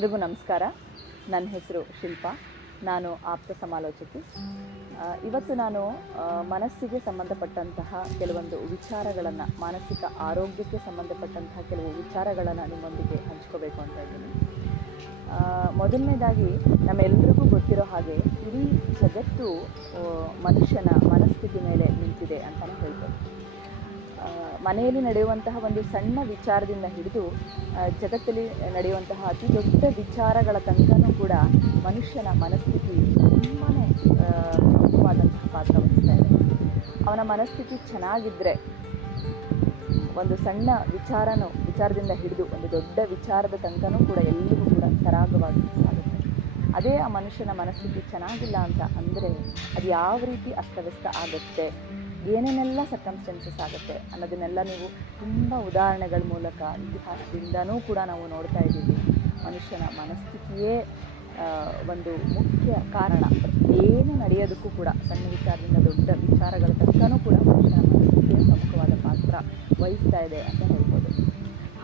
ಎಲ್ರಿಗೂ ನಮಸ್ಕಾರ. ನನ್ನ ಹೆಸರು ಶಿಲ್ಪಾ. ನಾನು ಆಪ್ತ ಸಮಾಲೋಚಕಿ. ಇವತ್ತು ನಾನು ಮನಸ್ಸಿಗೆ ಸಂಬಂಧಪಟ್ಟಂತಹ ಕೆಲವೊಂದು ವಿಚಾರಗಳನ್ನು, ಮಾನಸಿಕ ಆರೋಗ್ಯಕ್ಕೆ ಸಂಬಂಧಪಟ್ಟಂತಹ ಕೆಲವು ವಿಚಾರಗಳನ್ನು ನಿಮ್ಮೊಂದಿಗೆ ಹಂಚ್ಕೋಬೇಕು ಅಂತ ಇದ್ದೀನಿ. ಮೊದಲನೇದಾಗಿ ನಮ್ಮೆಲ್ಲರಿಗೂ ಗೊತ್ತಿರೋ ಹಾಗೆ ಇಡೀ ಜಗತ್ತು ಮನುಷ್ಯನ ಮನಸ್ಥಿತಿ ಮೇಲೆ ನಿಂತಿದೆ ಅಂತಲೇ ಹೇಳ್ಬೋದು. ಮನೆಯಲ್ಲಿ ನಡೆಯುವಂತಹ ಒಂದು ಸಣ್ಣ ವಿಚಾರದಿಂದ ಹಿಡಿದು ಜಗತ್ತಲ್ಲಿ ನಡೆಯುವಂತಹ ಅತಿ ದೊಡ್ಡ ವಿಚಾರಗಳ ತನಕನೂ ಕೂಡ ಮನುಷ್ಯನ ಮನಸ್ಥಿತಿ ತುಂಬಾ ಪ್ರಮುಖವಾದಂತಹ ಪಾತ್ರ ವಹಿಸ್ತಾ ಇದೆ. ಅವನ ಮನಸ್ಥಿತಿ ಚೆನ್ನಾಗಿದ್ದರೆ ಒಂದು ಸಣ್ಣ ವಿಚಾರದಿಂದ ಹಿಡಿದು ಒಂದು ದೊಡ್ಡ ವಿಚಾರದ ತನಕನೂ ಕೂಡ ಎಲ್ಲವೂ ಕೂಡ ಸರಾಗವಾಗಿ ಸಾಗುತ್ತೆ. ಅದೇ ಆ ಮನುಷ್ಯನ ಮನಸ್ಥಿತಿ ಚೆನ್ನಾಗಿಲ್ಲ ಅಂತ ಅಂದರೆ ಅದು ಯಾವ ರೀತಿ ಅಸ್ತವ್ಯಸ್ತ ಆಗುತ್ತೆ, ಏನೇನೆಲ್ಲ ಸರ್ಕಮ್ಸ್ಟೆನ್ಸಸ್ ಆಗುತ್ತೆ ಅನ್ನೋದನ್ನೆಲ್ಲ ನೀವು ತುಂಬ ಉದಾಹರಣೆಗಳ ಮೂಲಕ ಇತಿಹಾಸದಿಂದನೂ ಕೂಡ ನಾವು ನೋಡ್ತಾ ಇದ್ದೀವಿ. ಮನುಷ್ಯನ ಮನಸ್ಥಿತಿಯೇ ಒಂದು ಮುಖ್ಯ ಕಾರಣ. ಏನು ನಡೆಯೋದಕ್ಕೂ ಕೂಡ ಸಣ್ಣ ವಿಚಾರದಿಂದ ದೊಡ್ಡ ವಿಚಾರಗಳ ತನಕನೂ ಕೂಡ ಮನುಷ್ಯನ ಮನಸ್ಥಿತಿಯೇ ಪ್ರಮುಖವಾದ ಪಾತ್ರ ವಹಿಸ್ತಾ ಇದೆ ಅಂತ ಹೇಳ್ಬೋದು.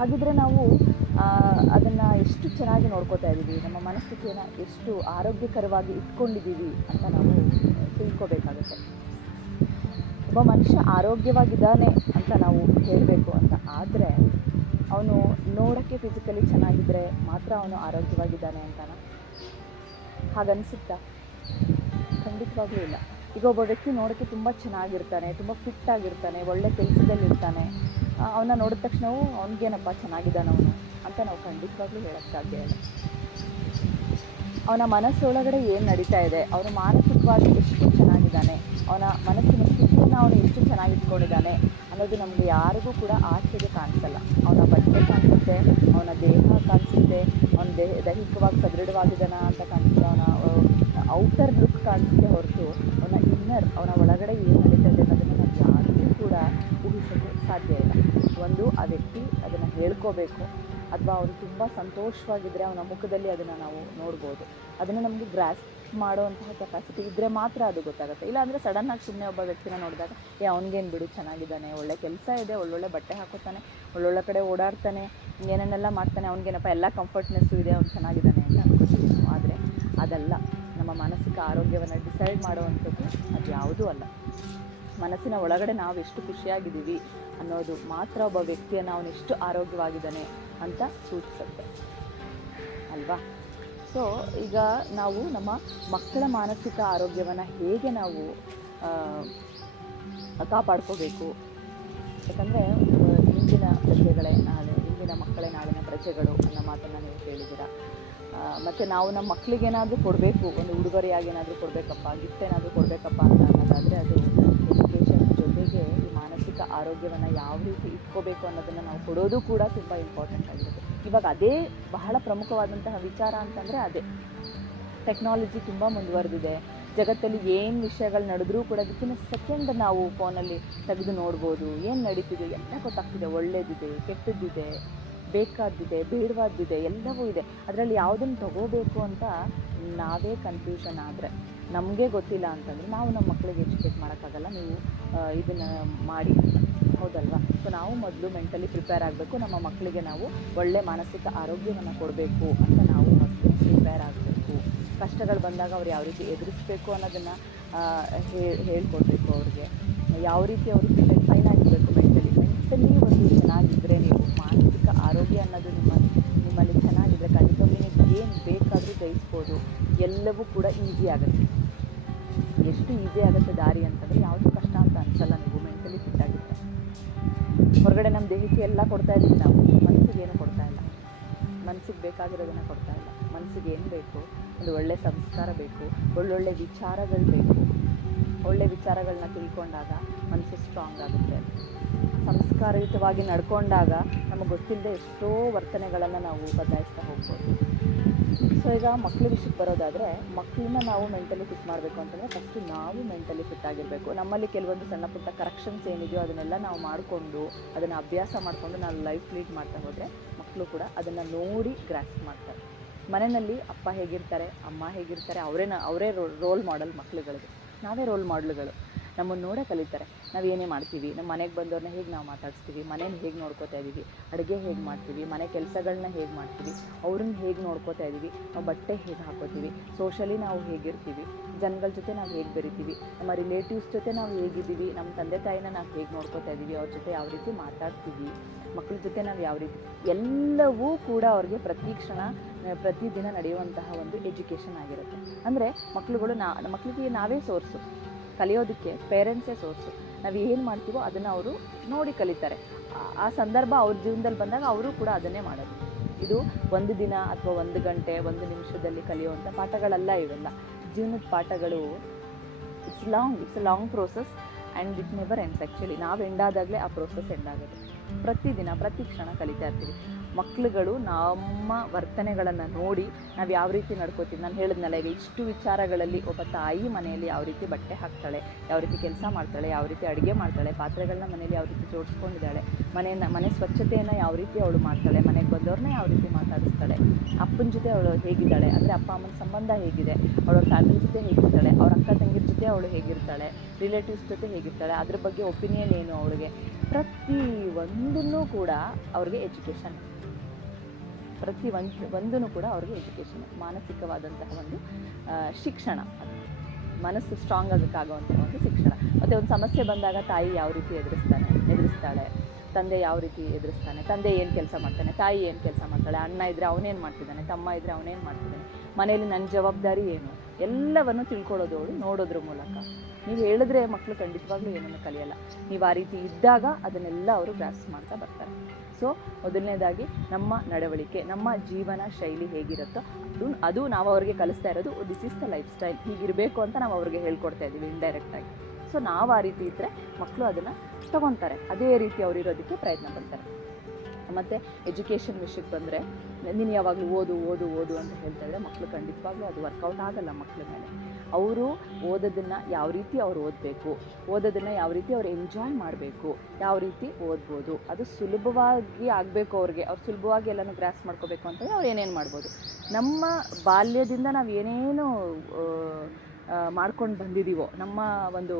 ಹಾಗಿದ್ರೆ ನಾವು ಅದನ್ನು ಎಷ್ಟು ಚೆನ್ನಾಗಿ ನೋಡ್ಕೋತಾ ಇದ್ದೀವಿ, ನಮ್ಮ ಮನಸ್ಥಿತಿಯನ್ನು ಎಷ್ಟು ಆರೋಗ್ಯಕರವಾಗಿ ಇಟ್ಕೊಂಡಿದ್ದೀವಿ ಅಂತ ನಾವು ತಿಳ್ಕೊಬೇಕಾಗುತ್ತೆ. ಒಬ್ಬ ಮನುಷ್ಯ ಆರೋಗ್ಯವಾಗಿದ್ದಾನೆ ಅಂತ ನಾವು ಹೇಳಬೇಕು ಅಂತ ಆದರೆ ಅವನು ನೋಡೋಕ್ಕೆ ಫಿಸಿಕಲಿ ಚೆನ್ನಾಗಿದ್ದರೆ ಮಾತ್ರ ಅವನು ಆರೋಗ್ಯವಾಗಿದ್ದಾನೆ ಅಂತಾನ? ಹಾಗನ್ಸುತ್ತಾ? ಖಂಡಿತವಾಗ್ಲೂ ಇಲ್ಲ. ಈಗ ಒಬ್ಬ ವ್ಯಕ್ತಿ ನೋಡೋಕ್ಕೆ ತುಂಬ ಚೆನ್ನಾಗಿರ್ತಾನೆ, ತುಂಬ ಫಿಟ್ ಆಗಿರ್ತಾನೆ, ಒಳ್ಳೆ ಕೆಲಸದಲ್ಲಿರ್ತಾನೆ, ಅವನ್ನ ನೋಡಿದ ತಕ್ಷಣವೂ ಅವನಿಗೇನಪ್ಪ ಚೆನ್ನಾಗಿದ್ದಾನೆ ಅವನು ಅಂತ ನಾವು ಖಂಡಿತವಾಗ್ಲೂ ಹೇಳೋಕ್ಕೆ ಸಾಧ್ಯ ಇಲ್ಲ. ಅವನ ಮನಸ್ಸೊಳಗಡೆ ಏನು ನಡೀತಾ ಇದೆ, ಅವನು ಮಾನಸಿಕವಾಗಿ ಎಷ್ಟು ಚೆನ್ನಾಗಿದ್ದಾನೆ, ಅವನ ಮನಸ್ಸಿನ ಸ್ಥಿತಿಯನ್ನು ಅವನು ಎಷ್ಟು ಚೆನ್ನಾಗಿಟ್ಕೊಂಡಿದ್ದಾನೆ ಅನ್ನೋದು ನಮಗೆ ಯಾರಿಗೂ ಕೂಡ ಆಚೆಗೆ ಕಾಣಿಸಲ್ಲ. ಅವನ ಬಟ್ಟೆ ಕಾಣಿಸುತ್ತೆ, ಅವನ ದೇಹ ಕಾಣಿಸುತ್ತೆ, ಅವನ ದೈಹಿಕವಾಗಿ ಸದೃಢವಾಗಿದ್ದಾನ ಅಂತ ಕಾಣಿಸುತ್ತೆ, ಅವನ ಔಟರ್ ಲುಕ್ ಕಾಣಿಸುತ್ತೆ ಹೊರತು ಅವನ ಇನ್ನರ್, ಅವನ ಒಳಗಡೆ ಏನು ನಡೀತಾ ಇದೆ ಅನ್ನೋದನ್ನು ನಾವು ಯಾರಿಗೂ ಕೂಡ ಊಹಿಸೋಕ್ಕೆ ಸಾಧ್ಯ ಇಲ್ಲ. ಒಂದು ಆ ವ್ಯಕ್ತಿ ಅದನ್ನು ಹೇಳ್ಕೋಬೇಕು, ಅಥವಾ ಅವನು ತುಂಬ ಸಂತೋಷವಾಗಿದ್ದರೆ ಅವನ ಮುಖದಲ್ಲಿ ಅದನ್ನು ನಾವು ನೋಡ್ಬೋದು. ಅದನ್ನು ನಮಗೆ ಗ್ರಾಸ್ಪ್ ಮಾಡೋವಂತಹ ಕೆಪಾಸಿಟಿ ಇದ್ದರೆ ಮಾತ್ರ ಅದು ಗೊತ್ತಾಗುತ್ತೆ. ಇಲ್ಲಾಂದರೆ ಸಡನ್ನಾಗಿ ಸುಮ್ಮನೆ ಒಬ್ಬ ವ್ಯಕ್ತಿನ ನೋಡಿದಾಗ ಅವ್ನಿಗೇನು ಬಿಡು ಚೆನ್ನಾಗಿದ್ದಾನೆ, ಒಳ್ಳೆ ಕೆಲಸ ಇದೆ, ಒಳ್ಳೊಳ್ಳೆ ಬಟ್ಟೆ ಹಾಕೋತಾನೆ, ಒಳ್ಳೊಳ್ಳೆ ಕಡೆ ಓಡಾಡ್ತಾನೆ, ಏನೇನೆಲ್ಲ ಮಾಡ್ತಾನೆ, ಅವ್ನಿಗೇನಪ್ಪ ಎಲ್ಲ ಕಂಫರ್ಟ್ನೆಸ್ಸು ಇದೆ, ಅವ್ನು ಚೆನ್ನಾಗಿದ್ದಾನೆ ಅಂತ ಅನ್ಕೋತೀವಿ ನಾವು. ಆದರೆ ಅದಲ್ಲ. ನಮ್ಮ ಮಾನಸಿಕ ಆರೋಗ್ಯವನ್ನು ಡಿಸೈಡ್ ಮಾಡುವಂಥದ್ದು ಅದು ಯಾವುದೂ ಅಲ್ಲ. ಮನಸ್ಸಿನ ಒಳಗಡೆ ನಾವು ಎಷ್ಟು ಖುಷಿಯಾಗಿದ್ದೀವಿ ಅನ್ನೋದು ಮಾತ್ರ ಒಬ್ಬ ವ್ಯಕ್ತಿಯನ್ನು ಅವನು ಎಷ್ಟು ಆರೋಗ್ಯವಾಗಿದ್ದಾನೆ ಅಂತ ಸೂಚಿಸುತ್ತೆ ಅಲ್ವಾ? ಸೊ ಈಗ ನಾವು ನಮ್ಮ ಮಕ್ಕಳ ಮಾನಸಿಕ ಆರೋಗ್ಯವನ್ನು ಹೇಗೆ ನಾವು ಕಾಪಾಡ್ಕೋಬೇಕು? ಯಾಕಂದರೆ ಇಂದಿನ ಪ್ರಜೆಗಳೇ ಇಂದಿನ ಮಕ್ಕಳೇ ನಾಳಿನ ಪ್ರಜೆಗಳು ಅನ್ನೋ ಮಾತನ್ನು ನೀವು ಕೇಳಿದ್ದೀರಾ. ಮತ್ತು ನಾವು ನಮ್ಮ ಮಕ್ಕಳಿಗೇನಾದರೂ ಕೊಡಬೇಕು, ಒಂದು ಉಡುಗೊರೆಯಾಗಿ ಏನಾದರೂ ಕೊಡಬೇಕಪ್ಪ, ಗಿಫ್ಟ್ ಏನಾದರೂ ಕೊಡಬೇಕಪ್ಪ ಅಂತ ಅನ್ನೋದಾದರೆ ಅದು ಎಜುಕೇಷನ್ ಜೊತೆಗೆ ಈ ಮಾನಸಿಕ ಆರೋಗ್ಯವನ್ನು ಯಾವ ರೀತಿ ಇಟ್ಕೋಬೇಕು ಅನ್ನೋದನ್ನು ನಾವು ಕೊಡೋದು ಕೂಡ ತುಂಬ ಇಂಪಾರ್ಟೆಂಟ್ ಆಗಿರುತ್ತೆ. ಇವಾಗ ಅದೇ ಬಹಳ ಪ್ರಮುಖವಾದಂತಹ ವಿಚಾರ ಅಂತಂದರೆ ಅದೇ. ಟೆಕ್ನಾಲಜಿ ತುಂಬ ಮುಂದುವರೆದಿದೆ. ಜಗತ್ತಲ್ಲಿ ಏನು ವಿಷಯಗಳು ನಡೆದ್ರೂ ಕೂಡ ವಿತಿನ್ ಸೆಕೆಂಡ್ ನಾವು ಫೋನಲ್ಲಿ ತೆಗೆದು ನೋಡ್ಬೋದು. ಏನು ನಡೀತಿದೆ ಎಲ್ಲ ಗೊತ್ತಾಗ್ತಿದೆ. ಒಳ್ಳೇದಿದೆ, ಕೆಟ್ಟದ್ದಿದೆ, ಬೇಕಾದ್ದಿದೆ, ಬೇಡವಾದ್ದಿದೆ, ಎಲ್ಲವೂ ಇದೆ. ಅದರಲ್ಲಿ ಯಾವುದನ್ನು ತಗೋಬೇಕು ಅಂತ ನಾವೇ ಕನ್ಫ್ಯೂಷನ್ ಆದರೆ, ನಮಗೆ ಗೊತ್ತಿಲ್ಲ ಅಂತಂದರೆ ನಾವು ನಮ್ಮ ಮಕ್ಕಳಿಗೆ ಎಜುಕೇಟ್ ಮಾಡೋಕ್ಕಾಗಲ್ಲ. ನೀವು ಇದನ್ನು ಮಾಡಿ, ಹೌದಲ್ವಾ? ಸೊ ನಾವು ಮೊದಲು ಮೆಂಟಲಿ ಪ್ರಿಪೇರ್ ಆಗಬೇಕು. ನಮ್ಮ ಮಕ್ಕಳಿಗೆ ನಾವು ಒಳ್ಳೆ ಮಾನಸಿಕ ಆರೋಗ್ಯವನ್ನು ಕೊಡಬೇಕು ಅಂತ ನಾವು ಮೊದಲು ಪ್ರಿಪೇರ್ ಆಗಬೇಕು. ಕಷ್ಟಗಳು ಬಂದಾಗ ಅವ್ರು ಯಾವ ರೀತಿ ಎದುರಿಸಬೇಕು ಅನ್ನೋದನ್ನು ಹೇಳ್ಕೊಡ್ಬೇಕು. ಅವ್ರಿಗೆ ಯಾವ ರೀತಿ ಅವರು ಫೈನ್ ಆಗಿರಬೇಕು. ಮೆಂಟಲಿ ಒಂದು ಚೆನ್ನಾಗಿದ್ದರೆ, ನೀವು ಮಾನಸಿಕ ಆರೋಗ್ಯ ಅನ್ನೋದು ನಿಮ್ಮಲ್ಲಿ ಚೆನ್ನಾಗಿದ್ದರೆ ಖಂಡಿತವಾಗಿ ನೀವು ಏನು ಬೇಕಾದರೂ ಜಯಿಸ್ಬೋದು. ಎಲ್ಲವೂ ಕೂಡ ಈಸಿ ಆಗುತ್ತೆ. ಎಷ್ಟು ಈಸಿ ಆಗುತ್ತೆ ದಾರಿ ಅಂತಂದರೆ ಯಾವುದು ಕಷ್ಟ ಅಂತ ಅನಿಸಲ್ಲ. ನೀವು ಮೆಂಟಲಿ ಫಿಟ್ ಆಗಿದ್ದರೆ ಹೊರಗಡೆ ನಮ್ಮ ದೇಹಕ್ಕೆ ಎಲ್ಲ ಕೊಡ್ತಾ ಇದ್ದೀವಿ, ನಾವು ಮನಸ್ಸಿಗೆ ಏನು ಕೊಡ್ತಾ ಇಲ್ಲ. ಮನಸ್ಸಿಗೆ ಬೇಕಾಗಿರೋದನ್ನು ಕೊಡ್ತಾ ಇಲ್ಲ. ಮನಸ್ಸಿಗೆ ಏನು ಬೇಕು? ಒಂದು ಒಳ್ಳೆಯ ಸಂಸ್ಕಾರ ಬೇಕು, ಒಳ್ಳೊಳ್ಳೆ ವಿಚಾರಗಳು ಬೇಕು. ಒಳ್ಳೆ ವಿಚಾರಗಳನ್ನ ತಿಳ್ಕೊಂಡಾಗ ಮನಸ್ಸು ಸ್ಟ್ರಾಂಗ್ ಆಗುತ್ತೆ. ಸಂಸ್ಕಾರಯುತವಾಗಿ ನಡ್ಕೊಂಡಾಗ ನಮಗೆ ಗೊತ್ತಿಲ್ಲದೆ ಎಷ್ಟೋ ವರ್ತನೆಗಳನ್ನು ನಾವು ಬದಲಾಯಿಸ್ತಾ ಹೋಗ್ಬೋದು. ಸೊ ಈಗ ಮಕ್ಕಳ ವಿಷಯಕ್ಕೆ ಬರೋದಾದರೆ, ಮಕ್ಕಳನ್ನ ನಾವು ಮೆಂಟಲಿ ಫಿಟ್ ಮಾಡಬೇಕು ಅಂತಂದರೆ ಫಸ್ಟು ನಾವು ಮೆಂಟಲಿ ಫಿಟ್ ಆಗಿರಬೇಕು. ನಮ್ಮಲ್ಲಿ ಕೆಲವೊಂದು ಸಣ್ಣ ಪುಟ್ಟ ಕರೆಕ್ಷನ್ಸ್ ಏನಿದೆಯೋ ಅದನ್ನೆಲ್ಲ ನಾವು ಮಾಡಿಕೊಂಡು, ಅದನ್ನು ಅಭ್ಯಾಸ ಮಾಡಿಕೊಂಡು ನಾವು ಲೈಫ್ ಲೀಡ್ ಮಾಡ್ತಾ ಹೋದರೆ ಮಕ್ಕಳು ಕೂಡ ಅದನ್ನು ನೋಡಿ ಗ್ರಾಸ್ಪ್ ಮಾಡ್ತಾರೆ. ಮನೆಯಲ್ಲಿ ಅಪ್ಪ ಹೇಗಿರ್ತಾರೆ, ಅಮ್ಮ ಹೇಗಿರ್ತಾರೆ, ಅವರೇ ರೋಲ್ ಮಾಡೆಲ್ ಮಕ್ಕಳುಗಳಿಗೆ. ನಾವೇ ರೋಲ್ ಮಾಡಲ್ಗಳು. ನಮ್ಮನ್ನು ನೋಡೇ ಕಲಿತಾರೆ. ನಾವು ಏನೇ ಮಾಡ್ತೀವಿ, ನಮ್ಮ ಮನೆಗೆ ಬಂದವ್ರನ್ನ ಹೇಗೆ ನಾವು ಮಾತಾಡಿಸ್ತೀವಿ, ಮನೇನ ಹೇಗೆ ನೋಡ್ಕೋತಾ ಇದ್ದೀವಿ, ಅಡುಗೆ ಹೇಗೆ ಮಾಡ್ತೀವಿ, ಮನೆ ಕೆಲಸಗಳನ್ನ ಹೇಗೆ ಮಾಡ್ತೀವಿ, ಅವ್ರನ್ನ ಹೇಗೆ ನೋಡ್ಕೋತಾ ಇದ್ದೀವಿ, ನಾವು ಬಟ್ಟೆ ಹೇಗೆ ಹಾಕೋತೀವಿ, ಸೋಷಲಿ ನಾವು ಹೇಗಿರ್ತೀವಿ, ಜನಗಳ ಜೊತೆ ನಾವು ಹೇಗೆ ಬೆರಿತೀವಿ, ನಮ್ಮ ರಿಲೇಟಿವ್ಸ್ ಜೊತೆ ನಾವು ಹೇಗಿದ್ದೀವಿ, ನಮ್ಮ ತಂದೆ ತಾಯಿನ ನಾವು ಹೇಗೆ ನೋಡ್ಕೋತಾ ಇದ್ದೀವಿ, ಅವ್ರ ಜೊತೆ ಯಾವ ರೀತಿ ಮಾತಾಡ್ತೀವಿ, ಮಕ್ಕಳ ಜೊತೆ ನಾವು ಯಾವ ರೀತಿ, ಎಲ್ಲವೂ ಕೂಡ ಅವ್ರಿಗೆ ಪ್ರತಿದಿನ ನಡೆಯುವಂತಹ ಒಂದು ಎಜುಕೇಷನ್ ಆಗಿರುತ್ತೆ. ಅಂದರೆ ಮಕ್ಕಳಿಗೆ ನಾವೇ ಸೋರ್ಸು, ಕಲಿಯೋದಕ್ಕೆ ಪೇರೆಂಟ್ಸೇ ಸೋರ್ಸು. ನಾವು ಏನು ಮಾಡ್ತೀವೋ ಅದನ್ನು ಅವರು ನೋಡಿ ಕಲಿತಾರೆ. ಆ ಸಂದರ್ಭ ಅವ್ರ ಜೀವನದಲ್ಲಿ ಬಂದಾಗ ಅವರು ಕೂಡ ಅದನ್ನೇ ಮಾಡೋದು. ಇದು ಒಂದು ದಿನ ಅಥವಾ 1 ಗಂಟೆ 1 ನಿಮಿಷದಲ್ಲಿ ಕಲಿಯುವಂಥ ಪಾಠಗಳಲ್ಲ ಇವೆಲ್ಲ. ಜೀವನದ ಪಾಠಗಳು it's a long process and it never ends. Actually ನಾವು ಎಂಡಾದಾಗಲೇ ಆ ಪ್ರೋಸೆಸ್ ಎಂಡಾಗೋದು. ಪ್ರತಿದಿನ ಪ್ರತಿ ಕ್ಷಣ ಕಲಿತಾ ಇರ್ತೀವಿ. ಮಕ್ಕಳುಗಳು ನಮ್ಮ ವರ್ತನೆಗಳನ್ನು ನೋಡಿ ನಾವು ಯಾವ ರೀತಿ ನಡ್ಕೋತೀವಿ. ನಾನು ಹೇಳಿದ್ನಲ್ಲ, ಈಗ ಇಷ್ಟು ವಿಚಾರಗಳಲ್ಲಿ ಒಬ್ಬ ತಾಯಿ ಮನೆಯಲ್ಲಿ ಯಾವ ರೀತಿ ಬಟ್ಟೆ ಹಾಕ್ತಾಳೆ, ಯಾವ ರೀತಿ ಕೆಲಸ ಮಾಡ್ತಾಳೆ, ಯಾವ ರೀತಿ ಅಡುಗೆ ಮಾಡ್ತಾಳೆ, ಪಾತ್ರೆಗಳನ್ನ ಮನೇಲಿ ಯಾವ ರೀತಿ ಜೋಡಿಸ್ಕೊಂಡಿದ್ದಾಳೆ, ಮನೆ ಸ್ವಚ್ಛತೆಯನ್ನು ಯಾವ ರೀತಿ ಅವಳು ಮಾಡ್ತಾಳೆ, ಮನೆಗೆ ಬಂದವ್ರನ್ನ ಯಾವ ರೀತಿ ಮಾತಾಡಿಸ್ತಾಳೆ, ಅಪ್ಪನ ಜೊತೆ ಅವಳು ಹೇಗಿದ್ದಾಳೆ, ಅಂದರೆ ಅಪ್ಪ ಅಮ್ಮನ ಸಂಬಂಧ ಹೇಗಿದೆ, ಅವಳ ಫ್ಯಾಮಿಲಿ ಜೊತೆ ಹೇಗಿರ್ತಾಳೆ, ಅವ್ರ ಅಕ್ಕ ತಂಗಿರ ಜೊತೆ ಅವಳು ಹೇಗಿರ್ತಾಳೆ, ರಿಲೇಟಿವ್ಸ್ ಜೊತೆ ಹೇಗಿರ್ತಾಳೆ, ಅದ್ರ ಬಗ್ಗೆ ಒಪಿನಿಯನ್ ಏನು ಅವಳಿಗೆ, ಪ್ರತಿಯೊಂದೂ ಕೂಡ ಅವ್ರಿಗೆ ಎಜುಕೇಷನ್. ಒಂದೂ ಕೂಡ ಅವ್ರಿಗೆ ಎಜುಕೇಷನ್, ಮಾನಸಿಕವಾದಂತಹ ಒಂದು ಶಿಕ್ಷಣ. ಮನಸ್ಸು ಸ್ಟ್ರಾಂಗ್ ಆಗೋಕ್ಕಾಗುವಂತಹ ಒಂದು ಶಿಕ್ಷಣ. ಮತ್ತು ಒಂದು ಸಮಸ್ಯೆ ಬಂದಾಗ ತಾಯಿ ಯಾವ ರೀತಿ ಎದುರಿಸ್ತಾಳೆ, ತಂದೆ ಯಾವ ರೀತಿ ಎದುರಿಸ್ತಾನೆ, ತಂದೆ ಏನು ಕೆಲಸ ಮಾಡ್ತಾನೆ, ತಾಯಿ ಏನು ಕೆಲಸ ಮಾಡ್ತಾಳೆ, ಅಣ್ಣ ಇದ್ದರೆ ಅವನೇನು ಮಾಡ್ತಿದ್ದಾನೆ, ತಮ್ಮ ಇದ್ದರೆ ಅವನೇನು ಮಾಡ್ತಿದ್ದಾನೆ, ಮನೇಲಿ ನನ್ನ ಜವಾಬ್ದಾರಿ ಏನು, ಎಲ್ಲವನ್ನು ತಿಳ್ಕೊಳ್ಳೋದು ಅವಳು ನೋಡೋದ್ರ ಮೂಲಕ. ನೀವು ಹೇಳಿದ್ರೆ ಮಕ್ಕಳು ಖಂಡಿತವಾಗ್ಲೂ ಏನನ್ನು ಕಲಿಯಲ್ಲ. ನೀವು ಆ ರೀತಿ ಇದ್ದಾಗ ಅದನ್ನೆಲ್ಲ ಅವರು ಗ್ರಾಸ್ ಮಾಡ್ತಾ ಬರ್ತಾರೆ. ಸೊ ಮೊದಲನೇದಾಗಿ ನಮ್ಮ ನಡವಳಿಕೆ, ನಮ್ಮ ಜೀವನ ಶೈಲಿ ಹೇಗಿರುತ್ತೋ ಅದು ನಾವು ಅವ್ರಿಗೆ ಕಲಿಸ್ತಾ ಇರೋದು. This is the lifestyle, ಹೀಗಿರಬೇಕು ಅಂತ ನಾವು ಅವ್ರಿಗೆ ಹೇಳ್ಕೊಡ್ತಾ ಇದ್ದೀವಿ ಇಂಡೈರೆಕ್ಟಾಗಿ. ಸೊ ನಾವು ಆ ರೀತಿ ಇದ್ದರೆ ಮಕ್ಕಳು ಅದನ್ನು ತಗೊತಾರೆ, ಅದೇ ರೀತಿ ಅವ್ರು ಇರೋದಕ್ಕೆ ಪ್ರಯತ್ನ ಪಡ್ತಾರೆ. ಮತ್ತು ಎಜುಕೇಷನ್ ವಿಷಯಕ್ಕೆ ಬಂದರೆ, ನೀನು ಯಾವಾಗಲೂ ಓದು ಅಂತ ಹೇಳ್ತಾ ಇದ್ದರೆ ಮಕ್ಕಳು ಖಂಡಿತವಾಗ್ಲೂ ಅದು ವರ್ಕೌಟ್ ಆಗಲ್ಲ ಮಕ್ಕಳ ಮೇಲೆ. ಅವರು ಓದೋದನ್ನು ಯಾವ ರೀತಿ ಅವ್ರು ಓದಬೇಕು, ಓದೋದನ್ನು ಯಾವ ರೀತಿ ಅವ್ರು ಎಂಜಾಯ್ ಮಾಡಬೇಕು, ಯಾವ ರೀತಿ ಓದ್ಬೋದು, ಅದು ಸುಲಭವಾಗಿ ಆಗಬೇಕು ಅವ್ರಿಗೆ. ಅವ್ರು ಸುಲಭವಾಗಿ ಎಲ್ಲನೂ ಗ್ರಾಸ್ ಮಾಡ್ಕೋಬೇಕು ಅಂತಂದರೆ ಅವ್ರು ಏನೇನು ಮಾಡ್ಬೋದು. ನಮ್ಮ ಬಾಲ್ಯದಿಂದ ನಾವು ಏನೇನು ಮಾಡ್ಕೊಂಡು ಬಂದಿದ್ದೀವೋ, ನಮ್ಮ ಒಂದು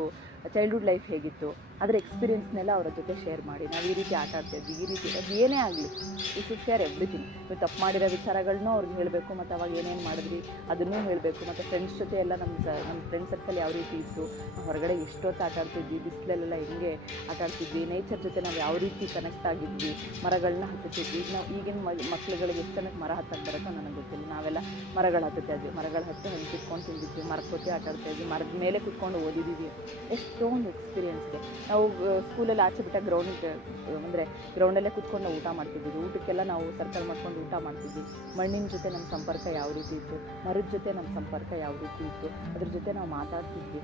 ಚೈಲ್ಡ್ಹುಡ್ ಲೈಫ್ ಹೇಗಿತ್ತು ಅದರ ಎಕ್ಸ್ಪೀರಿಯನ್ಸ್ನೆಲ್ಲ ಅವರ ಜೊತೆ ಶೇರ್ ಮಾಡಿ, ನಾವು ಈ ರೀತಿ ಆಟ ಆಡ್ತಾಯಿದ್ವಿ, ಈ ರೀತಿ ಅದು ಏನೇ ಆಗಲಿ ಯು ಶುಡ್ ಶೇರ್ ಎವ್ರಿಥಿಂಗ್. ನೀವು ತಪ್ಪು ಮಾಡಿರೋ ವಿಚಾರಗಳನ್ನೂ ಅವ್ರಿಗೆ ಹೇಳಬೇಕು, ಮತ್ತು ಅವಾಗ ಏನೇನು ಮಾಡಿದ್ವಿ ಅದನ್ನೂ ಹೇಳಬೇಕು. ಮತ್ತು ಫ್ರೆಂಡ್ಸ್ ಜೊತೆ ಎಲ್ಲ ನಮ್ಮ ಫ್ರೆಂಡ್ ಸರ್ಕಲ್ ಯಾವ ರೀತಿ ಇತ್ತು, ಹೊರಗಡೆ ಎಷ್ಟೊತ್ತು ಆಟ ಆಡ್ತಿದ್ವಿ, ಬಿಸಿಲಲ್ಲೆಲ್ಲ ಹೆಂಗೆ ಆಟ ಆಡ್ತಿದ್ವಿ, ನೇಚರ್ ಜೊತೆ ನಾವು ಯಾವ ರೀತಿ ಕನೆಕ್ಟ್ ಆಗಿದ್ವಿ, ಮರಗಳನ್ನ ಹತ್ತುತ್ತಿದ್ವಿ. ನಾವು ಈಗಿನ ಮಕ್ಳುಗಳಿಗೆ ಎಷ್ಟು ಜನಕ್ಕೆ ಮರ ಹತ್ತಕ್ಕೆ ಬರುತ್ತೋ ನನಗೆ ಗೊತ್ತಿಲ್ಲ. ನಾವೆಲ್ಲ ಮರಗಳು ಹತ್ತುತ್ತಾ ಇದ್ವಿ, ಮರಗಳು ಹತ್ತಿ ಹಂಗೆ ಕುತ್ಕೊಂಡು ತಿಂದಿದ್ವಿ, ಮರದ ಜೊತೆ ಆಟ ಆಡ್ತಾಯಿದ್ವಿ, ಮರದ ಮೇಲೆ ಕುತ್ಕೊಂಡು ಓದಿದ್ದೀವಿ. ಎಷ್ಟೊಂದು ಎಕ್ಸ್ಪೀರಿಯನ್ಸ್ ಇದೆ. ನಾವು ಸ್ಕೂಲಲ್ಲಿ ಆಚೆ ಬಿಟ್ಟ ಗ್ರೌಂಡಲ್ಲೇ ಕುತ್ಕೊಂಡು ನಾವು ಊಟ ಮಾಡ್ತಿದ್ವಿ. ಊಟಕ್ಕೆಲ್ಲ ನಾವು ಸರ್ಕಲ್ ಮಾಡ್ಕೊಂಡು ಊಟ ಮಾಡ್ತಿದ್ವಿ. ಮಣ್ಣಿನ ಜೊತೆ ನಮ್ಮ ಸಂಪರ್ಕ ಯಾವ ರೀತಿ ಇತ್ತು, ಮರದ ಜೊತೆ ನಮ್ಮ ಸಂಪರ್ಕ ಯಾವ ರೀತಿ ಇತ್ತು, ಅದ್ರ ಜೊತೆ ನಾವು ಮಾತಾಡ್ತಿದ್ವಿ.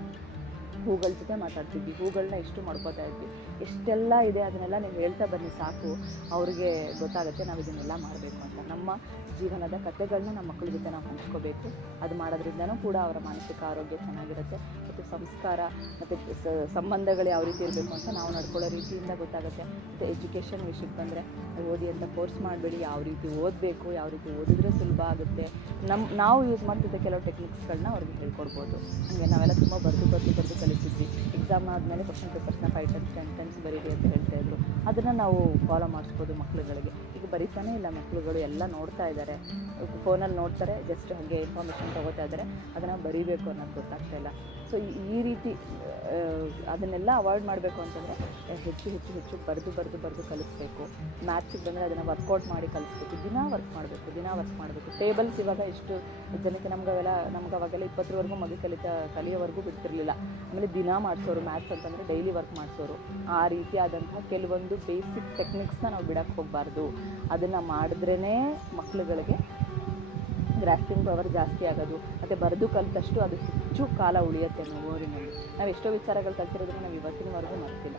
ಹೂಗಳ ಜೊತೆ ಮಾತಾಡ್ತಿದ್ವಿ, ಹೂಗಳನ್ನ ಎಷ್ಟು ಮಾಡ್ಕೋತಾ ಇದ್ವಿ. ಎಷ್ಟೆಲ್ಲ ಇದೆ, ಅದನ್ನೆಲ್ಲ ನೀವು ಹೇಳ್ತಾ ಬನ್ನಿ, ಸಾಕು ಅವ್ರಿಗೆ ಗೊತ್ತಾಗುತ್ತೆ ನಾವು ಇದನ್ನೆಲ್ಲ ಮಾಡಬೇಕು ಅಂತ. ನಮ್ಮ ಜೀವನದ ಕಥೆಗಳನ್ನ ನಮ್ಮ ಮಕ್ಕಳ ಜೊತೆ ನಾವು ಹಂಚ್ಕೋಬೇಕು. ಅದು ಮಾಡೋದ್ರಿಂದನೂ ಕೂಡ ಅವರ ಮಾನಸಿಕ ಆರೋಗ್ಯ ಚೆನ್ನಾಗಿರುತ್ತೆ. ಮತ್ತು ಸಂಸ್ಕಾರ ಮತ್ತು ಸಂಬಂಧಗಳು ಯಾವ ರೀತಿ ಇರಬೇಕು ಅಂತ ನಾವು ನಡ್ಕೊಳ್ಳೋ ರೀತಿಯಿಂದ ಗೊತ್ತಾಗುತ್ತೆ. ಮತ್ತು ಎಜುಕೇಷನ್ ವಿಷಯಕ್ಕೆ ಬಂದರೆ ಓದಿ ಅಂತ ಫೋರ್ಸ್ ಮಾಡಬೇಡಿ. ಯಾವ ರೀತಿ ಓದಬೇಕು, ಯಾವ ರೀತಿ ಓದಿದ್ರೆ ಸುಲಭ ಆಗುತ್ತೆ. ನಾವು ಯೂಸ್ ಮಾಡ್ತಿದ್ದ ಕೆಲವು ಟೆಕ್ನಿಕ್ಸ್ಗಳನ್ನ ಅವ್ರಿಗೆ ಹೇಳ್ಕೊಡ್ಬೋದು. ಹಾಗೆ ನಾವೆಲ್ಲ ತುಂಬ ಬರೆದು ಕಲಿಸಿದ್ವಿ. ಎಕ್ಸಾಮ್ ಆದಮೇಲೆ ಕ್ವಶನ್ ಪೇಪರ್ಸ್ನ 5 ಟೈಮ್ಸ್ 10 ಟೈಮ್ಸ್ ಬರೀರಿ ಅಂತ ಹೇಳ್ತಾಯಿದ್ರು. ಅದನ್ನು ನಾವು ಫಾಲೋ ಮಾಡಿಸ್ಬೋದು ಮಕ್ಕಳುಗಳಿಗೆ. ಈಗ ಬರೀತಾನೇ ಇಲ್ಲ ಮಕ್ಕಳುಗಳು, ಎಲ್ಲ ನೋಡ್ತಾ ಇದ್ದಾರೆ, ಫೋನಲ್ಲಿ ನೋಡ್ತಾರೆ, ಜಸ್ಟ್ ಹಾಗೆ ಇನ್ಫಾರ್ಮೇಷನ್ ತೊಗೋತಾ ಇದ್ದಾರೆ. ಅದನ್ನು ಬರೀಬೇಕು ಅನ್ನೋದು ಗೊತ್ತಾಗ್ತಾ ಇಲ್ಲ. ಸೊ ಈ ರೀತಿ ಅದನ್ನೆಲ್ಲ ಅವಾಯ್ಡ್ ಮಾಡಬೇಕು ಅಂತಂದರೆ ಹೆಚ್ಚು ಬರೆದು ಕಲಿಸ್ಬೇಕು. ಮ್ಯಾಥ್ಸಿಗೆ ಬಂದರೆ ಅದನ್ನು ವರ್ಕೌಟ್ ಮಾಡಿ ಕಲಿಸ್ಬೇಕು. ದಿನ ವರ್ಕ್ ಮಾಡಬೇಕು. ಟೇಬಲ್ಸ್ ಇವಾಗ ಎಷ್ಟು ಜನಕ್ಕೆ ನಮ್ಗೆ ಅವಾಗೆಲ್ಲ 20ವರೆಗೂ ಮಗು ಕಲಿಯೋವರೆಗೂ ಬಿಡ್ತಿರ್ಲಿಲ್ಲ. ಆಮೇಲೆ ದಿನ ಮಾಡಿಸೋರು ಮ್ಯಾಥ್ಸ್ ಅಂತಂದರೆ ಡೈಲಿ ವರ್ಕ್ ಮಾಡಿಸೋರು. ಆ ರೀತಿಯಾದಂತಹ ಕೆಲವೊಂದು ಬೇಸಿಕ್ ಟೆಕ್ನಿಕ್ಸ್ನ ನಾವು ಬಿಡೋಕ್ಕೆ ಹೋಗಬಾರ್ದು. ಅದನ್ನು ಮಾಡಿದ್ರೇ ಮಕ್ಕಳುಗಳಿಗೆ ಗ್ರಾಸ್ಪಿಂಗ್ ಪವರ್ ಜಾಸ್ತಿ ಆಗೋದು. ಮತ್ತು ಬರೆದು ಕಲಿತಷ್ಟು ಅದು ಹೆಚ್ಚು ಕಾಲ ಉಳಿಯುತ್ತೆ ಮೆಮೊರಿನಲ್ಲಿ. ನಾವು ಎಷ್ಟೋ ವಿಚಾರಗಳು ಕಲ್ತಿರೋದನ್ನು ನಾವು ಇವತ್ತಿನವರೆಗೂ ಮರೆತಿಲ್ಲ.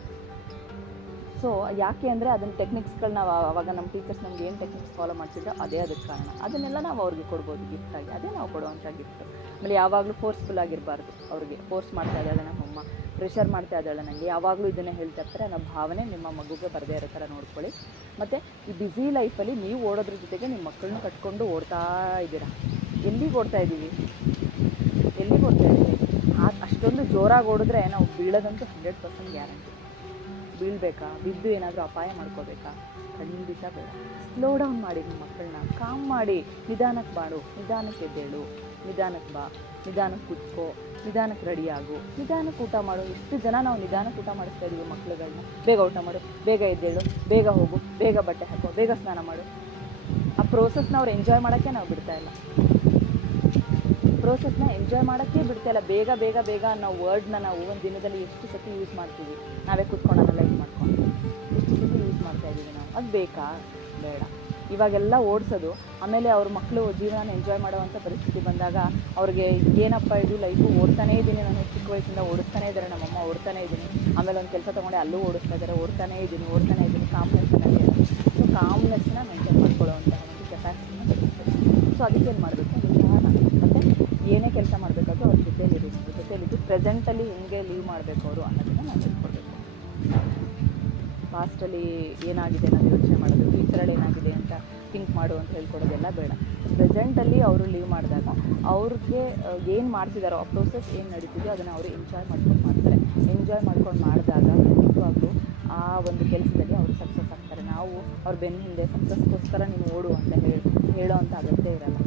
ಸೊ ಯಾಕೆ ಅಂದರೆ ಅದನ್ನ ಟೆಕ್ನಿಕ್ಸ್ಗಳನ್ನ ಅವಾಗ ನಮ್ಮ ಟೀಚರ್ಸ್ ನಮ್ಗೆ ಏನು ಟೆಕ್ನಿಕ್ಸ್ ಫಾಲೋ ಮಾಡ್ತಿದ್ದೋ ಅದೇ ಅದಕ್ಕೆ ಕಾರಣ. ಅದನ್ನೆಲ್ಲ ನಾವು ಅವ್ರಿಗೆ ಕೊಡ್ಬೋದು ಗಿಫ್ಟಾಗಿ. ಅದೇ ನಾವು ಕೊಡುವಂಥ ಗಿಫ್ಟು. ಆಮೇಲೆ ಯಾವಾಗಲೂ ಫೋರ್ಸ್ಫುಲ್ ಆಗಿರಬಾರ್ದು. ಅವ್ರಿಗೆ ಫೋರ್ಸ್ ಮಾಡ್ತಾ ಇದ್ದಾಳೆ ನಮ್ಮಮ್ಮ, ಪ್ರೆಷರ್ ಮಾಡ್ತಾ ಇದ್ದಾಳೆ ನನಗೆ, ಯಾವಾಗಲೂ ಇದನ್ನೇ ಹೇಳ್ತಾ ಇರ್ತಾರೆ ಅನ್ನೋ ಭಾವನೆ ನಿಮ್ಮ ಮಗುಗೆ ಬರದೇ ಇರೋ ಥರ ನೋಡ್ಕೊಳ್ಳಿ. ಮತ್ತು ಈ ಬ್ಯುಸಿ ಲೈಫಲ್ಲಿ ನೀವು ಓಡೋದ್ರ ಜೊತೆಗೆ ನಿಮ್ಮ ಮಕ್ಕಳನ್ನ ಕಟ್ಕೊಂಡು ಓಡ್ತಾ ಇದ್ದೀರಾ. ಎಲ್ಲಿಗೆ ಓಡ್ತಾ ಇದ್ದೀವಿ? ಅಷ್ಟೊಂದು ಜೋರಾಗಿ ಓಡಿದ್ರೆ ನಾವು ಬೀಳೋದಂತೂ 100% ಗ್ಯಾರಂಟಿ. ಬೀಳಬೇಕಾ, ಬಿದ್ದು ಏನಾದರೂ ಅಪಾಯ ಮಾಡ್ಕೋಬೇಕಾ? ಖಂಡಿತ ಬೇಡ. ಸ್ಲೋ ಡೌನ್ ಮಾಡಿ ನಿಮ್ಮ ಮಕ್ಕಳನ್ನ, ಕಾಮ್ ಮಾಡಿ, ನಿಧಾನಕ್ಕೆ ಬಾಡು, ನಿಧಾನಕ್ಕೆ ಎದ್ದೇಳು, ನಿಧಾನಕ್ಕೆ ಬಾ, ನಿಧಾನಕ್ಕೆ ಕೂತ್ಕೋ, ನಿಧಾನಕ್ಕೆ ರೆಡಿ ಆಗು, ನಿಧಾನಕ್ಕೆ ಊಟ ಮಾಡು. ಎಷ್ಟು ಜನ ನಾವು ನಿಧಾನಕ್ಕೆ ಊಟ ಮಾಡಿಸ್ತಾ ಇದ್ದೀವಿ ಮಕ್ಳುಗಳನ್ನ. ಬೇಗ ಊಟ ಮಾಡು, ಬೇಗ ಎದ್ದೇಳು, ಬೇಗ ಹೋಗು, ಬೇಗ ಬಟ್ಟೆ ಹಾಕೋ, ಬೇಗ ಸ್ನಾನ ಮಾಡು. ಆ ಪ್ರೋಸೆಸ್ನ ಅವ್ರು ಎಂಜಾಯ್ ಮಾಡೋಕ್ಕೆ ನಾವು ಬಿಡ್ತಾ ಇಲ್ಲ. ಪ್ರೋಸೆಸ್ನ ಎಂಜಾಯ್ ಮಾಡೋಕ್ಕೆ ಬಿಡ್ತಾ ಇಲ್ಲ. ಬೇಗ ಬೇಗ ಬೇಗ ಅನ್ನೋ ವರ್ಡ್ನ ನಾವು ಒಂದು ದಿನದಲ್ಲಿ ಎಷ್ಟು ಸತಿ ಯೂಸ್ ಮಾಡ್ತೀವಿ, ನಾವೇ ಕೂತ್ಕೊಂಡು ಅನಲೈಸ್ ಮಾಡ್ಕೊಂಡು ಎಷ್ಟು ಸತಿ ಯೂಸ್ ಮಾಡ್ತಾ ಇದ್ದೀವಿ ನಾವು. ಅದು ಬೇಕಾ? ಬೇಡ. ಇವಾಗೆಲ್ಲ ಓಡಿಸೋದು, ಆಮೇಲೆ ಅವ್ರ ಮಕ್ಕಳು ಜೀವನ ಎಂಜಾಯ್ ಮಾಡೋವಂಥ ಪರಿಸ್ಥಿತಿ ಬಂದಾಗ ಅವ್ರಿಗೆ ಏನಪ್ಪ ಇದು ಲೈಫು, ಓಡ್ತಾನೇ ಇದ್ದೀನಿ, ನಾನು ಚಿಕ್ಕ ವಯಸ್ಸಿಂದ ಓಡಿಸ್ತಾನೇ ಇದ್ದಾರೆ, ನಮ್ಮಮ್ಮ ಓಡ್ತಾನೇ ಇದ್ದೀನಿ, ಆಮೇಲೆ ಒಂದು ಕೆಲಸ ತೊಗೊಂಡೆ ಅಲ್ಲೂ ಓಡಿಸ್ತಾ ಇದ್ದಾರೆ, ಓಡ್ತಾನೇ ಇದ್ದೀನಿ, ಕಾಮ್ನೆಸ್ನಲ್ಲಿ. ಸೊ ಕಾಮ್ನೆಸ್ನ ಮೇಂಟೈನ್ ಮಾಡ್ಕೊಳ್ಳೋವಂತಹ ಒಂದು ಕೆಪಾಸಿಟಿನ ಬೆಳೆಸ್ಬೇಕು. ಸೊ ಅದಕ್ಕೇನು ಮಾಡಬೇಕು, ನಿಧಾನ. ಮತ್ತು ಏನೇ ಕೆಲಸ ಮಾಡಬೇಕಾದ್ರೂ ಅವ್ರ ಜೊತೆಲಿದ್ದು ಪ್ರೆಸೆಂಟಲ್ಲಿ ಹೆಂಗೆ ಲೀವ್ ಮಾಡಬೇಕು ಅವರು ಅನ್ನೋದನ್ನು ನಾವು ಹೇಳ್ಕೊಡ್ಬೇಕು. ಪಾಸ್ಟಲ್ಲಿ ಏನಾಗಿದೆ ಅನ್ನೋದು ಯೋಚನೆ ಮಾಡೋದು, ಫ್ಯೂಚರಲ್ಲಿ ಏನಾಗಿದೆ ಅಂತ ಥಿಂಕ್ ಮಾಡು ಅಂತ ಹೇಳ್ಕೊಡೋದೆಲ್ಲ ಬೇಡ. ಪ್ರೆಸೆಂಟಲ್ಲಿ ಅವರು ಲೀವ್ ಮಾಡಿದಾಗ ಅವ್ರಿಗೆ ಏನು ಮಾಡ್ತಿದ್ದಾರೋ ಆ ಪ್ರೋಸೆಸ್ ಏನು ನಡೀತಿದೆಯೋ ಅದನ್ನು ಅವರು ಎಂಜಾಯ್ ಮಾಡ್ಕೊಂಡು ಮಾಡ್ತಾರೆ. ಎಂಜಾಯ್ ಮಾಡ್ಕೊಂಡು ಮಾಡಿದಾಗ ಖಂಡಿತವಾಗ್ಲೂ ಆ ಒಂದು ಕೆಲಸದಲ್ಲಿ ಅವರು ಸಕ್ಸಸ್ ಆಗ್ತಾರೆ. ನಾವು ಅವ್ರ ಬೆನ್ನ ಹಿಂದೆ ಸಕ್ಸಸ್ಗೋಸ್ಕರ ನೀನು ಓಡು ಅಂತ ಹೇಳೋ ಅಂಥ ಅಗತ್ಯ ಇರಲ್ಲ.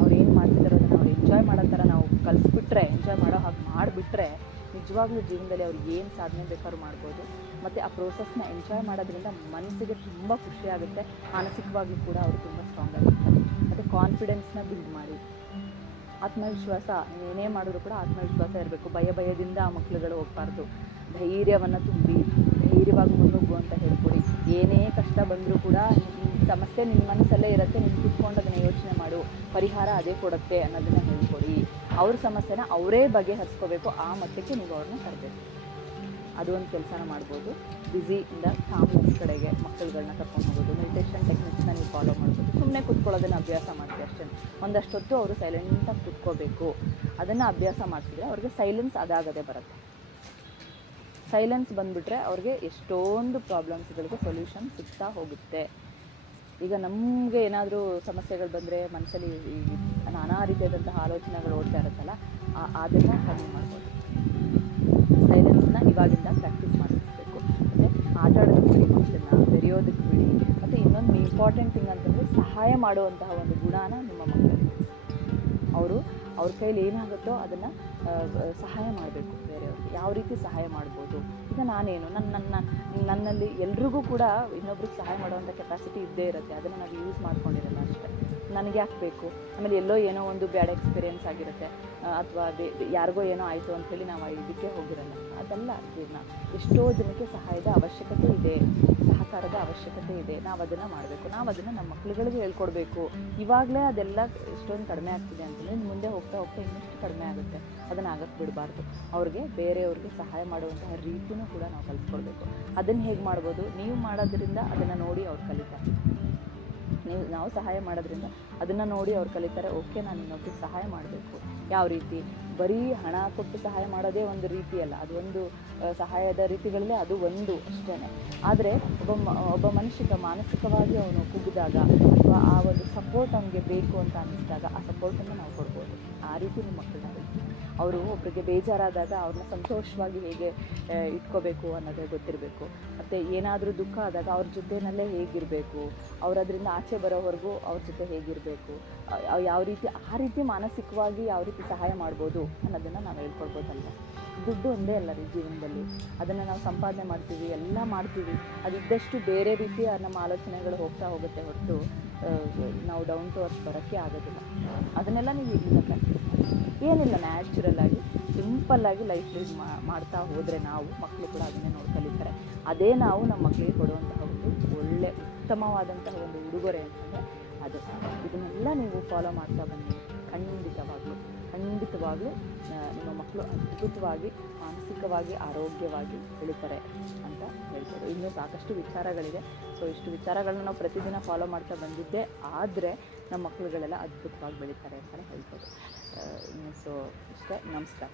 ಅವ್ರು ಏನು ಮಾಡ್ತಿದ್ದಾರೋ ಅದನ್ನು ಅವ್ರು ಎಂಜಾಯ್ ಮಾಡೋ ಥರ ನಾವು ಕಲಿಸ್ಬಿಟ್ರೆ, ಎಂಜಾಯ್ ಮಾಡೋ ಹಾಗೆ ಮಾಡಿಬಿಟ್ರೆ ನಿಜವಾಗ್ಲೂ ಜೀವನದಲ್ಲಿ ಅವ್ರಿಗೆ ಏನು ಸಾಧನೆ ಬೇಕಾದ್ರೂ ಮಾಡ್ಬೋದು. ಮತ್ತು ಆ ಪ್ರೋಸೆಸ್ನ ಎಂಜಾಯ್ ಮಾಡೋದ್ರಿಂದ ಮನಸ್ಸಿಗೆ ತುಂಬ ಖುಷಿಯಾಗುತ್ತೆ, ಮಾನಸಿಕವಾಗ್ಲೂ ಕೂಡ ಅವರು ತುಂಬ ಸ್ಟ್ರಾಂಗ್ ಆಗಿರ್ತಾರೆ. ಮತ್ತು ಕಾನ್ಫಿಡೆನ್ಸ್ನ ಬಿಲ್ಡ್ ಮಾಡಿ, ಆತ್ಮವಿಶ್ವಾಸ, ಏನೇ ಮಾಡಿದ್ರು ಕೂಡ ಆತ್ಮವಿಶ್ವಾಸ ಇರಬೇಕು. ಭಯದಿಂದ ಆ ಮಕ್ಕಳುಗಳು ಹೋಗಬಾರ್ದು. ಧೈರ್ಯವನ್ನು ತುಂಬಿ ಧೈರ್ಯವಾಗಿ ಮುನ್ನುಗ್ಗು ಅಂತ ಹೇಳ್ಕೊಡಿ. ಏನೇ ಕಷ್ಟ ಬಂದರೂ ಕೂಡ ಸಮಸ್ಯೆ ನಿಮ್ಮ ಮನಸ್ಸಲ್ಲೇ ಇರುತ್ತೆ, ನೀವು ಕೂತ್ಕೊಂಡು ಅದನ್ನು ಯೋಚನೆ ಮಾಡು, ಪರಿಹಾರ ಅದೇ ಕೊಡುತ್ತೆ ಅನ್ನೋದನ್ನು ಹೇಳ್ಕೊಡಿ. ಅವ್ರ ಸಮಸ್ಯೆನ ಅವರೇ ಬಗೆಹರಿಸ್ಕೋಬೇಕು, ಆ ಮಟ್ಟಕ್ಕೆ ನೀವು ಅವ್ರನ್ನ ತರಬೇಕು. ಅದು ಒಂದು ಕೆಲಸನ ಮಾಡ್ಬೋದು. ಬ್ಯುಸಿಯಿಂದ ಕಾಮ್ನೆಸ್ ಕಡೆಗೆ ಮಕ್ಕಳುಗಳನ್ನ ಕರ್ಕೊಂಡು ಹೋಗೋದು, ಮೆಡಿಟೇಷನ್ ಟೆಕ್ನಿಕ್ಸ್ನ ನೀವು ಫಾಲೋ ಮಾಡ್ಬೋದು. ಸುಮ್ಮನೆ ಕೂತ್ಕೊಳ್ಳೋದನ್ನು ಅಭ್ಯಾಸ ಮಾಡಿಸಿ ಅಷ್ಟೇ. ಒಂದಷ್ಟೊತ್ತು ಅವರು ಸೈಲೆಂಟಾಗಿ ಕೂತ್ಕೋಬೇಕು. ಅದನ್ನು ಅಭ್ಯಾಸ ಮಾಡಿಸಿದ್ರೆ ಅವ್ರಿಗೆ ಸೈಲೆನ್ಸ್ ಅದಾಗದೇ ಬರುತ್ತೆ. ಸೈಲೆನ್ಸ್ ಬಂದುಬಿಟ್ರೆ ಅವ್ರಿಗೆ ಎಷ್ಟೊಂದು ಪ್ರಾಬ್ಲಮ್ಸ್ಗಳಿಗೆ ಸೊಲ್ಯೂಷನ್ ಸಿಗ್ತಾ ಹೋಗುತ್ತೆ. ಈಗ ನಮಗೆ ಏನಾದರೂ ಸಮಸ್ಯೆಗಳು ಬಂದರೆ ಮನಸ್ಸಲ್ಲಿ ನಾನಾ ರೀತಿಯಾದಂತಹ ಆಲೋಚನೆಗಳು ಓಡ್ತಾ ಇರುತ್ತಲ್ಲ, ಅದನ್ನು ಕಮ್ಮಿ ಮಾಡ್ಬೋದು. ಸೈಲೆನ್ಸ್ನ ಇವಾಗಿಂದ ಪ್ರಾಕ್ಟೀಸ್ ಮಾಡಿಸ್ಬೇಕು. ಮತ್ತು ಆಟ ಆಡೋದಕ್ಕೆ ಬಿಡಿ, ಮಕ್ಕಳನ್ನ ಬೆರೆಯೋದಕ್ಕೆ ಬಿಡಿ. ಮತ್ತು ಇನ್ನೊಂದು ಇಂಪಾರ್ಟೆಂಟ್ ಥಿಂಗ್ ಅಂತಂದರೆ ಸಹಾಯ ಮಾಡುವಂತಹ ಒಂದು ಗುಣನ ನಿಮ್ಮ ಮಕ್ಕಳಿಗೆ ಅವ್ರ ಕೈಲಿ ಏನಾಗುತ್ತೋ ಅದನ್ನು ಸಹಾಯ ಮಾಡಬೇಕು ಬೇರೆಯವ್ರಿಗೆ. ಯಾವ ರೀತಿ ಸಹಾಯ ಮಾಡ್ಬೋದು? ಈಗ ನಾನೇನು ನನ್ನಲ್ಲಿ ಎಲ್ರಿಗೂ ಕೂಡ ಇನ್ನೊಬ್ರಿಗೆ ಸಹಾಯ ಮಾಡುವಂಥ ಕೆಪಾಸಿಟಿ ಇದ್ದೇ ಇರುತ್ತೆ. ಅದನ್ನು ನಾವು ಯೂಸ್ ಮಾಡ್ಕೊಂಡಿರಲ್ಲ ಅಷ್ಟೇ. ನನಗೆ ಯಾಕೆ ಬೇಕು, ಆಮೇಲೆ ಎಲ್ಲೋ ಏನೋ ಒಂದು ಬ್ಯಾಡ್ ಎಕ್ಸ್ಪೀರಿಯೆನ್ಸ್ ಆಗಿರುತ್ತೆ, ಅಥವಾ ಯಾರಿಗೋ ಏನೋ ಆಯಿತು ಅಂಥೇಳಿ ನಾವು ಇದಕ್ಕೆ ಹೋಗಿರಲ್ಲ. ಅದಲ್ಲ ಜೀವನ. ಎಷ್ಟೋ ಜನಕ್ಕೆ ಸಹಾಯದ ಅವಶ್ಯಕತೆ ಇದೆ, ಸಹಕಾರದ ಅವಶ್ಯಕತೆ ಇದೆ. ನಾವು ಅದನ್ನು ಮಾಡಬೇಕು. ನಾವು ಅದನ್ನು ನಮ್ಮ ಮಕ್ಕಳುಗಳಿಗೆ ಹೇಳ್ಕೊಡ್ಬೇಕು. ಇವಾಗಲೇ ಅದೆಲ್ಲ ಎಷ್ಟೊಂದು ಕಡಿಮೆ ಆಗ್ತಿದೆ ಅಂತಂದರೆ ಮುಂದೆ ಹೋಗ್ತಾ ಇನ್ನಷ್ಟು ಕಡಿಮೆ ಆಗುತ್ತೆ. ಅದನ್ನು ಆಗಕ್ಕೆ ಬಿಡಬಾರ್ದು. ಅವ್ರಿಗೆ ಬೇರೆಯವ್ರಿಗೆ ಸಹಾಯ ಮಾಡುವಂತಹ ರೀತಿಯೂ ಕೂಡ ನಾವು ಕಲಿಸ್ಕೊಡ್ಬೇಕು. ಅದನ್ನು ಹೇಗೆ ಮಾಡ್ಬೋದು? ನೀವು ಮಾಡೋದ್ರಿಂದ ಅದನ್ನು ನೋಡಿ ಅವ್ರು ಕಲಿತಾರೆ. ನಾವು ಸಹಾಯ ಮಾಡೋದ್ರಿಂದ ಅದನ್ನು ನೋಡಿ ಅವ್ರು ಕಲಿತಾರೆ. ಓಕೆ, ನಾನು ಇನ್ನೊಬ್ರಿಗೆ ಸಹಾಯ ಮಾಡಬೇಕು. ಯಾವ ರೀತಿ? ಬರೀ ಹಣ ಕೊಟ್ಟು ಸಹಾಯ ಮಾಡೋದೇ ಒಂದು ರೀತಿ ಅಲ್ಲ, ಅದು ಒಂದು ಸಹಾಯದ ರೀತಿಗಳಲ್ಲೇ ಅದು ಒಂದು ಅಷ್ಟೇ. ಆದರೆ ಒಬ್ಬ ಮನುಷ್ಯಗೆ ಮಾನಸಿಕವಾಗಿ ಅವನು ಕುಗ್ಗಿದಾಗ ಅಥವಾ ಆ ಒಂದು ಸಪೋರ್ಟ್ ಅವನಿಗೆ ಬೇಕು ಅಂತ ಅನ್ನಿಸಿದಾಗ ಆ ಸಪೋರ್ಟನ್ನು ನಾವು ಕೊಡ್ಬೋದು. ಆ ರೀತಿ ನಿಮ್ಮ ಮಕ್ಕಳನ್ನ ಕಲಿಸಿ. ಅವರು ಒಬ್ಬರಿಗೆ ಬೇಜಾರಾದಾಗ ಅವ್ರನ್ನ ಸಂತೋಷವಾಗಿ ಹೇಗೆ ಇಟ್ಕೋಬೇಕು ಅನ್ನೋದೇ ಗೊತ್ತಿರಬೇಕು. ಮತ್ತು ಏನಾದರೂ ದುಃಖ ಆದಾಗ ಅವ್ರ ಜೊತೆಯಲ್ಲೇ ಹೇಗಿರಬೇಕು, ಅವರದ್ರಿಂದ ಆಚೆ ಬರೋವರೆಗೂ ಅವ್ರ ಜೊತೆ ಹೇಗಿರಬೇಕು, ಯಾವ ರೀತಿ ಆ ರೀತಿ ಮಾನಸಿಕವಾಗಿ ಯಾವ ರೀತಿ ಸಹಾಯ ಮಾಡ್ಬೋದು ಅನ್ನೋದನ್ನು ನಾವು ಹೇಳ್ಕೊಡ್ಬೋದಲ್ಲ. ದುಡ್ಡು ಒಂದೇ ಅಲ್ಲ ರೀ ಜೀವನದಲ್ಲಿ. ಅದನ್ನು ನಾವು ಸಂಪಾದನೆ ಮಾಡ್ತೀವಿ, ಎಲ್ಲ ಮಾಡ್ತೀವಿ. ಅದಿದ್ದಷ್ಟು ಬೇರೆ ರೀತಿಯ ನಮ್ಮ ಆಲೋಚನೆಗಳು ಹೋಗ್ತಾ ಹೋಗುತ್ತೆ ಹೊರತು ನಾವು ಡೌನ್ ಟು ಅರ್ತ್ ಬರೋಕ್ಕೆ ಆಗೋದಿಲ್ಲ. ಅದನ್ನೆಲ್ಲ ನೀವು ಇಲ್ಲಿಂದ ಪ್ರಾಕ್ಟೀಸ್ ಮಾಡಿ. ಏನಿಲ್ಲ, ನ್ಯಾಚುರಲ್ಲಾಗಿ ಸಿಂಪಲ್ಲಾಗಿ ಲೈಫ್ ಲೀಡ್ ಮಾಡ್ತಾ ಹೋದರೆ ನಾವು ಮಕ್ಕಳು ಕೂಡ ಅದನ್ನೇ ನೋಡಿ ಕಲಿತಾರೆ. ಅದೇ ನಾವು ನಮ್ಮ ಮಕ್ಕಳಿಗೆ ಕೊಡುವಂತಹ ಒಂದು ಒಳ್ಳೆ ಉತ್ತಮವಾದಂತಹ ಒಂದು ಉಡುಗೊರೆ ಅಂತಂದರೆ ಅದು. ಇದನ್ನೆಲ್ಲ ನೀವು ಫಾಲೋ ಮಾಡ್ತಾ ಬನ್ನಿ. ಖಂಡಿತವಾಗ್ಲೂ ನಿಮ್ಮ ಮಕ್ಕಳು ಅದ್ಭುತವಾಗಿ ಮಾನಸಿಕವಾಗಿ ಆರೋಗ್ಯವಾಗಿ ಬೆಳೀತಾರೆ ಅಂತ ಹೇಳ್ಬೋದು. ಇನ್ನೂ ಸಾಕಷ್ಟು ವಿಚಾರಗಳಿದೆ. ಸೊ ಇಷ್ಟು ವಿಚಾರಗಳನ್ನ ನಾವು ಪ್ರತಿದಿನ ಫಾಲೋ ಮಾಡ್ತಾ ಬಂದಿದ್ದೆ ಆದರೆ ನಮ್ಮ ಮಕ್ಕಳುಗಳೆಲ್ಲ ಅದ್ಭುತವಾಗಿ ಬೆಳೀತಾರೆ ಅಂತಲೇ ಹೇಳ್ಬೋದು. ಸೊ ಇಷ್ಟೇ. ನಮಸ್ಕಾರ.